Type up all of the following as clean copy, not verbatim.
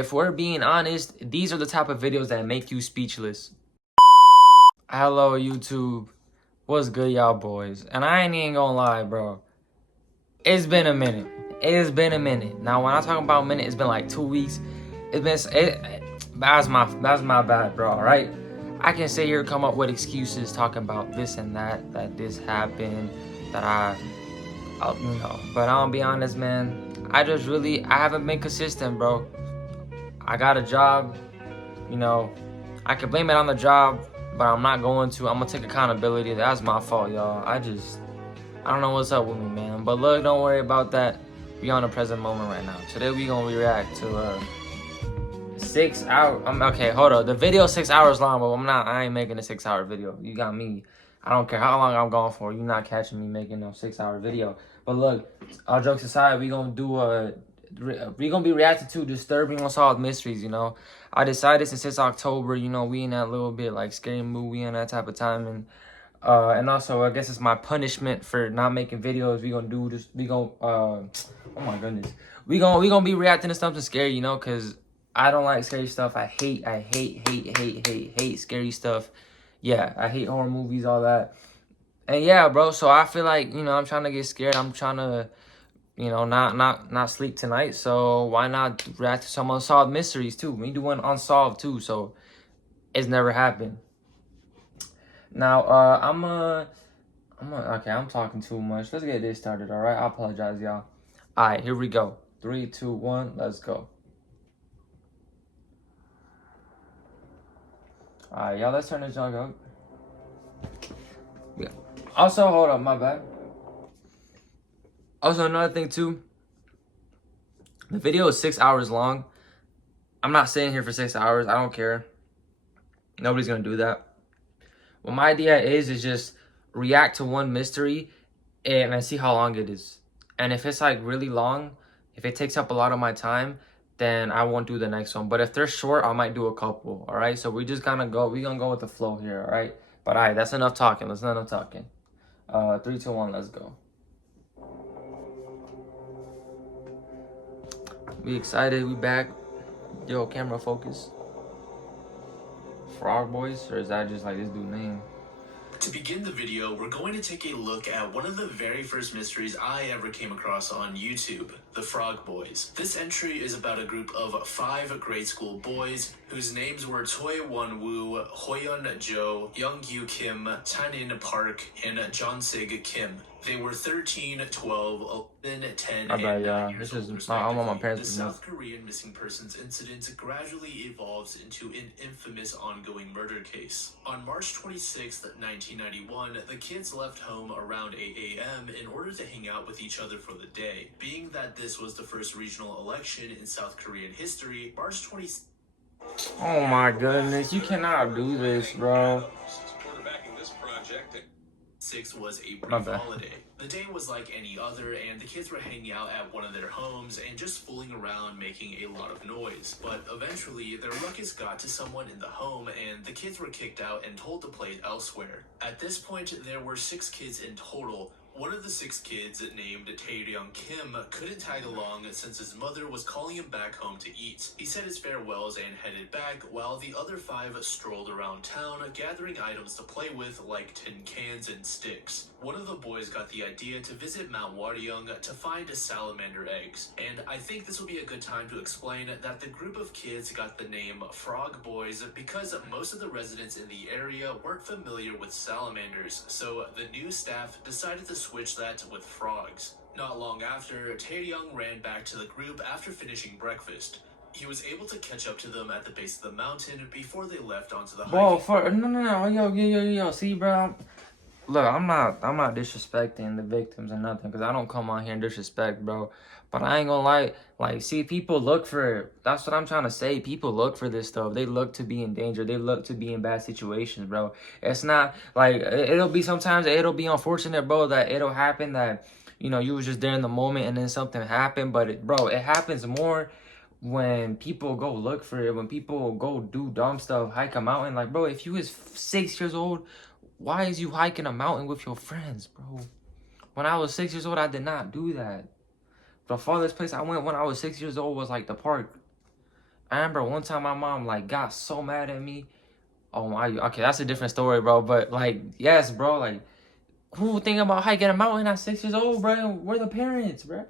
If we're being honest, these are the type of videos that make you speechless. Hello, YouTube. What's good, y'all boys? And I ain't even gonna lie, bro. It's been a minute. It's been a minute. Now, when I talk about a minute, it's been like 2 weeks. That's my bad, bro. All right. I can sit here come up with excuses talking about this and that this happened, that But I'll be honest, man. I haven't been consistent, bro. I got a job, I can blame it on the job, but I'm not going to. I'm gonna take accountability. That's my fault, y'all. I don't know what's up with me, man. But look, don't worry about that. We on the present moment right now. Today we gonna react to 6 hour. Okay, hold up. The video's 6 hours long, but I ain't making a 6 hour video. You got me. I don't care how long I'm going for. You're not catching me making no 6 hour video. But look, all jokes aside, we gonna be reacting to disturbing unsolved mysteries. I decided since it's October, we in that little bit like scary mood, we in that type of time, and also I guess it's my punishment for not making videos. We gonna do this. Oh my goodness, we gonna be reacting to something scary, cause I don't like scary stuff. I hate scary stuff. Yeah, I hate horror movies, all that. And yeah, bro, so I feel like, I'm trying to get scared. I'm trying to, not sleep tonight. So why not react to some unsolved mysteries too? We do one unsolved too, so it's never happened. Now, okay, I'm talking too much. Let's get this started, all right? I apologize, y'all. All right, here we go. 3, 2, 1, let's go. All right, y'all, let's turn this jog up. Yeah. Also, hold up, my bad. Also, another thing too, the video is 6 hours long. I'm not sitting here for 6 hours. I don't care. Nobody's gonna do that. What my idea is just react to one mystery and see how long it is. And if it's like really long, if it takes up a lot of my time, then I won't do the next one. But if they're short, I might do a couple. All right. So we're gonna go with the flow here. All right. But all right, that's enough talking. Let's not enough talking. 3, 2, 1, let's go. We excited. We back. Yo, camera focus. Frog Boys, or is that just like this dude's name? To begin the video, we're going to take a look at one of the very first mysteries I ever came across on YouTube, the Frog Boys. This entry is about a group of 5 grade school boys whose names were Choi Won-woo, Hoyeon Jo, Young-yu Kim, Tanin Park, and John-sig Kim. They were 13, 12, 11, 10, and 9 years old, respectively. The South Korean missing persons incident gradually evolves into an infamous ongoing murder case. On March 26, 1991, the kids left home around 8 a.m. in order to hang out with each other for the day. Being that this was the first regional election in South Korean history, March 26th. Oh my goodness, you cannot do this, bro. Was a brief holiday. The day was like any other, and the kids were hanging out at one of their homes and just fooling around, making a lot of noise. But eventually, their ruckus got to someone in the home, and the kids were kicked out and told to play elsewhere. At this point, there were 6 kids in total. One of the 6 kids, named Tae-ryung Kim, couldn't tag along since his mother was calling him back home to eat. He said his farewells and headed back, while the other 5 strolled around town, gathering items to play with like tin cans and sticks. One of the boys got the idea to visit Mount Waryung to find salamander eggs, and I think this will be a good time to explain that the group of kids got the name Frog Boys because most of the residents in the area weren't familiar with salamanders, so the new staff decided to switch that with frogs. Not long after, Tae-ryung ran back to the group after finishing breakfast. He was able to catch up to them at the base of the mountain before they left onto the hike. No, yo, see, bro. Look, I'm not disrespecting the victims or nothing, because I don't come on here and disrespect, bro. But I ain't gonna lie, like, see, people look for, that's what I'm trying to say. People look for this stuff. They look to be in danger. They look to be in bad situations, bro. It's not, like, sometimes it'll be unfortunate, bro, that it'll happen that, you was just there in the moment and then something happened. But, bro, it happens more when people go look for it, when people go do dumb stuff, hike a mountain. Like, bro, if you was 6 years old, why is you hiking a mountain with your friends, bro? When I was 6 years old, I did not do that. The farthest place I went when I was 6 years old was like the park. I remember one time my mom like got so mad at me. Oh my, okay, that's a different story, bro. But like, yes, bro, like, who would think about hiking a mountain at 6 years old, bro? We're the parents, bro.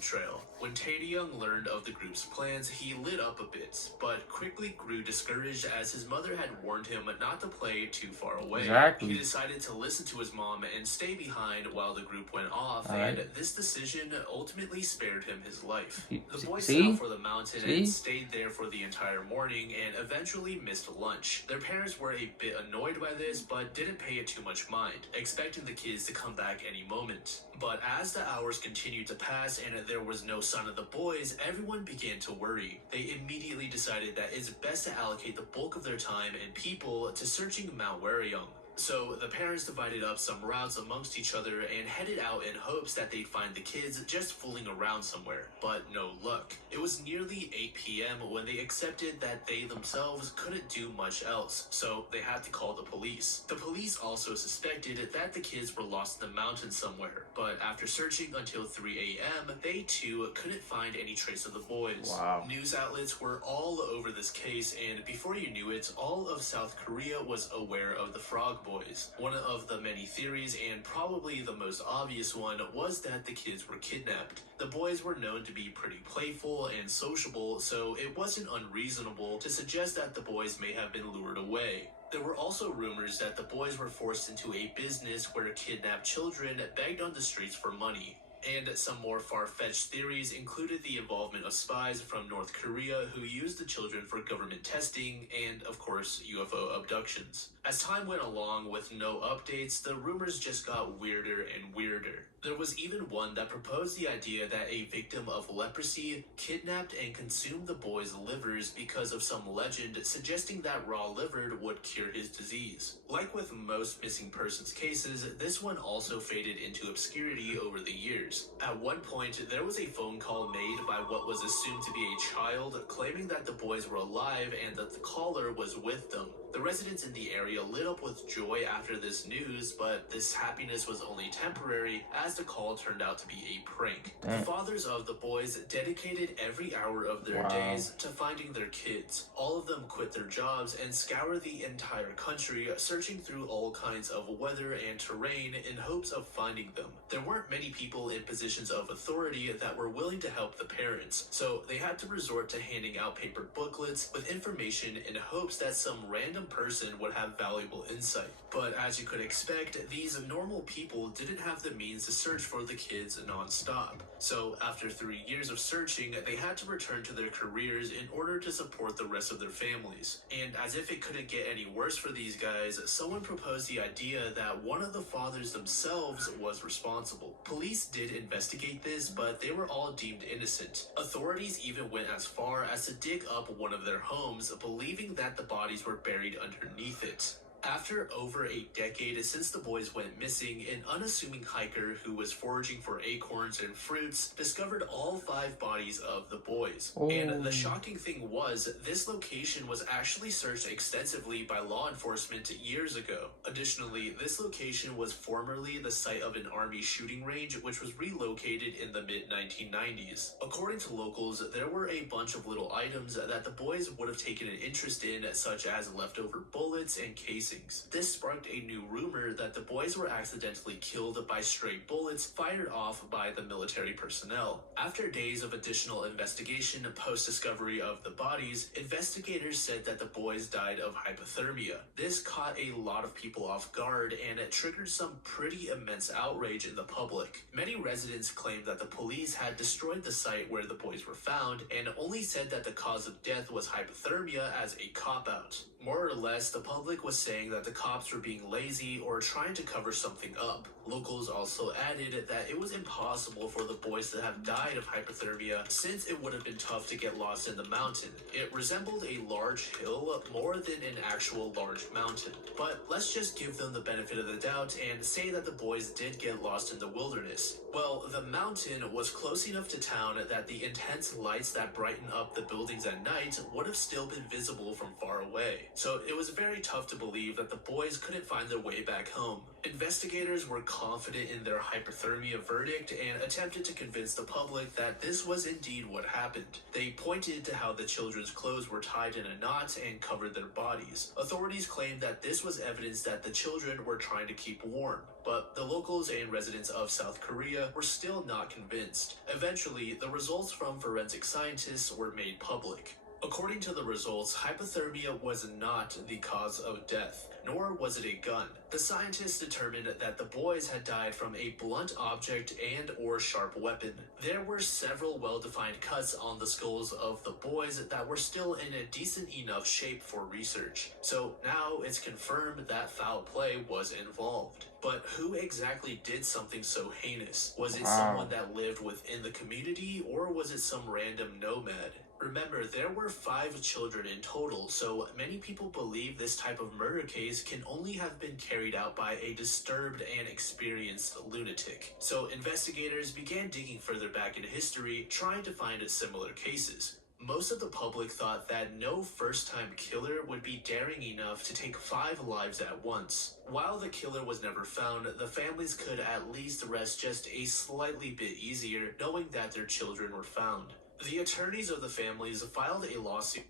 Trail. When Taeyong learned of the group's plans, he lit up a bit, but quickly grew discouraged as his mother had warned him not to play too far away. Exactly. He decided to listen to his mom and stay behind while the group went off, Alright. and this decision ultimately spared him his life. The boys See? set out for the mountain See? and stayed there for the entire morning and eventually missed lunch. Their parents were a bit annoyed by this, but didn't pay it too much mind, expecting the kids to come back any moment. But as the hours continued to pass and there was no sign of the boys, everyone began to worry. They immediately decided that it's best to allocate the bulk of their time and people to searching Mount Warryong. So the parents divided up some routes amongst each other and headed out in hopes that they'd find the kids just fooling around somewhere, but no luck. It was nearly 8 p.m. when they accepted that they themselves couldn't do much else, so they had to call the police. The police also suspected that the kids were lost in the mountains somewhere, but after searching until 3 a.m., they too couldn't find any trace of the boys. Wow. News outlets were all over this case, and before you knew it, all of South Korea was aware of the Frog Boys. One of the many theories, and probably the most obvious one, was that the kids were kidnapped. The boys were known to be pretty playful and sociable, so it wasn't unreasonable to suggest that the boys may have been lured away. There were also rumors that the boys were forced into a business where kidnapped children begged on the streets for money. And some more far-fetched theories included the involvement of spies from North Korea who used the children for government testing and, of course, UFO abductions. As time went along with no updates, the rumors just got weirder and weirder. There was even one that proposed the idea that a victim of leprosy kidnapped and consumed the boys' livers because of some legend suggesting that raw liver would cure his disease. Like with most missing persons cases, this one also faded into obscurity over the years. At one point, there was a phone call made by what was assumed to be a child claiming that the boys were alive and that the caller was with them. The residents in the area lit up with joy after this news, but this happiness was only temporary as the call turned out to be a prank. The fathers of the boys dedicated every hour of their days to finding their kids. All of them quit their jobs and scoured the entire country, searching through all kinds of weather and terrain in hopes of finding them. There weren't many people in positions of authority that were willing to help the parents, so they had to resort to handing out paper booklets with information in hopes that some random person would have valuable insight. But as you could expect, these normal people didn't have the means to search for the kids non-stop. So after 3 years of searching, they had to return to their careers in order to support the rest of their families. And as if it couldn't get any worse for these guys, someone proposed the idea that one of the fathers themselves was responsible. Police did investigate this, but they were all deemed innocent. Authorities even went as far as to dig up one of their homes, believing that the bodies were buried underneath it. After over a decade since the boys went missing, an unassuming hiker who was foraging for acorns and fruits discovered all 5 bodies of the boys. And the shocking thing was, this location was actually searched extensively by law enforcement years ago. Additionally, this location was formerly the site of an army shooting range, which was relocated in the mid-1990s. According to locals, there were a bunch of little items that the boys would have taken an interest in, such as leftover bullets and casings. This sparked a new rumor that the boys were accidentally killed by stray bullets fired off by the military personnel. After days of additional investigation post-discovery of the bodies, investigators said that the boys died of hypothermia. This caught a lot of people off guard and it triggered some pretty immense outrage in the public. Many residents claimed that the police had destroyed the site where the boys were found and only said that the cause of death was hypothermia as a cop-out. More or less, the public was saying that the cops were being lazy or trying to cover something up. Locals also added that it was impossible for the boys to have died of hypothermia since it would have been tough to get lost in the mountain. It resembled a large hill more than an actual large mountain. But let's just give them the benefit of the doubt and say that the boys did get lost in the wilderness. Well, the mountain was close enough to town that the intense lights that brighten up the buildings at night would have still been visible from far away. So it was very tough to believe believe that the boys couldn't find their way back home. Investigators were confident in their hypothermia verdict and attempted to convince the public that this was indeed what happened. They pointed to how the children's clothes were tied in a knot and covered their bodies. Authorities claimed that this was evidence that the children were trying to keep warm, but the locals and residents of South Korea were still not convinced. Eventually, the results from forensic scientists were made public. According to the results, hypothermia was not the cause of death, nor was it a gun. The scientists determined that the boys had died from a blunt object and/or sharp weapon. There were several well-defined cuts on the skulls of the boys that were still in a decent enough shape for research. So now it's confirmed that foul play was involved. But who exactly did something so heinous? Was it someone that lived within the community, or was it some random nomad? Remember, there were 5 children in total, so many people believe this type of murder case can only have been carried out by a disturbed and experienced lunatic. So investigators began digging further back in history, trying to find similar cases. Most of the public thought that no first-time killer would be daring enough to take 5 lives at once. While the killer was never found, the families could at least rest just a slightly bit easier knowing that their children were found. The attorneys of the families filed a lawsuit.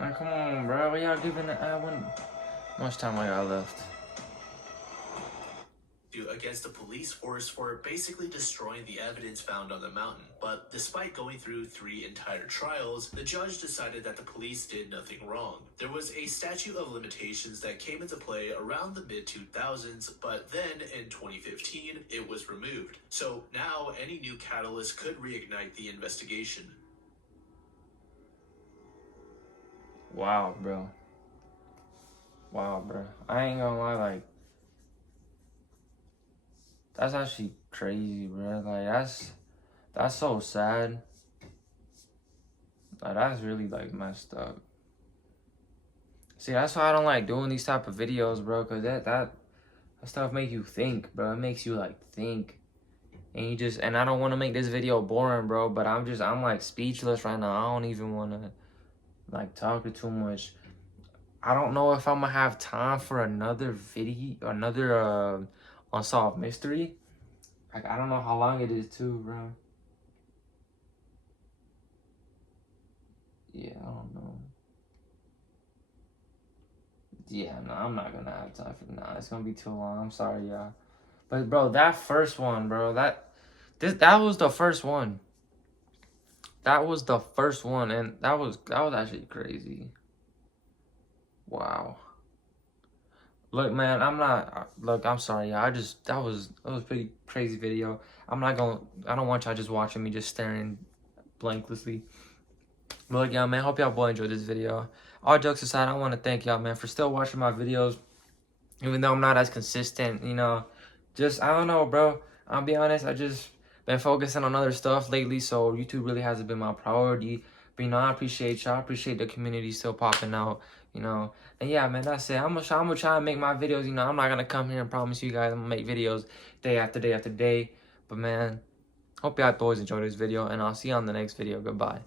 Man, come on, bro. What y'all giving the how much time I got left? Against the police force for basically destroying the evidence found on the mountain. But despite going through 3 entire trials, the judge decided that the police did nothing wrong. There was a statute of limitations that came into play around the mid-2000s, but then in 2015, it was removed. So now any new catalyst could reignite the investigation. Wow, bro. Wow, bro. I ain't gonna lie, like, that's actually crazy, bro. Like, that's so sad. Like, that's really, like, messed up. See, that's why I don't like doing these type of videos, bro, because that stuff make you think, bro. It makes you, like, think. And I don't want to make this video boring, bro, but I'm like, speechless right now. I don't even want to, like, talk too much. I don't know if I'm gonna have time for another video, another Unsolved Mystery. Like, I don't know how long it is too, bro. Yeah, I don't know. Yeah, no, I'm not gonna have time for that. It's gonna be too long. I'm sorry, y'all. But bro, that first one, bro, that was the first one. That was the first one, and that was actually crazy. Wow. Look, man, I'm sorry, y'all. That was a pretty crazy video. I don't want y'all just watching me just staring blanklessly. But look, y'all, man, hope y'all boy enjoyed this video. All jokes aside, I want to thank y'all, man, for still watching my videos. Even though I'm not as consistent, you know. I don't know, bro. I'll be honest, I just been focusing on other stuff lately, so YouTube really hasn't been my priority. But, you know, I appreciate y'all. I appreciate the community still popping out, you know. And yeah, man, that's it. I'm gonna try and make my videos, you know. I'm not gonna come here and promise you guys I'm gonna make videos day after day after day. But, man, hope y'all boys enjoyed this video, and I'll see you on the next video. Goodbye.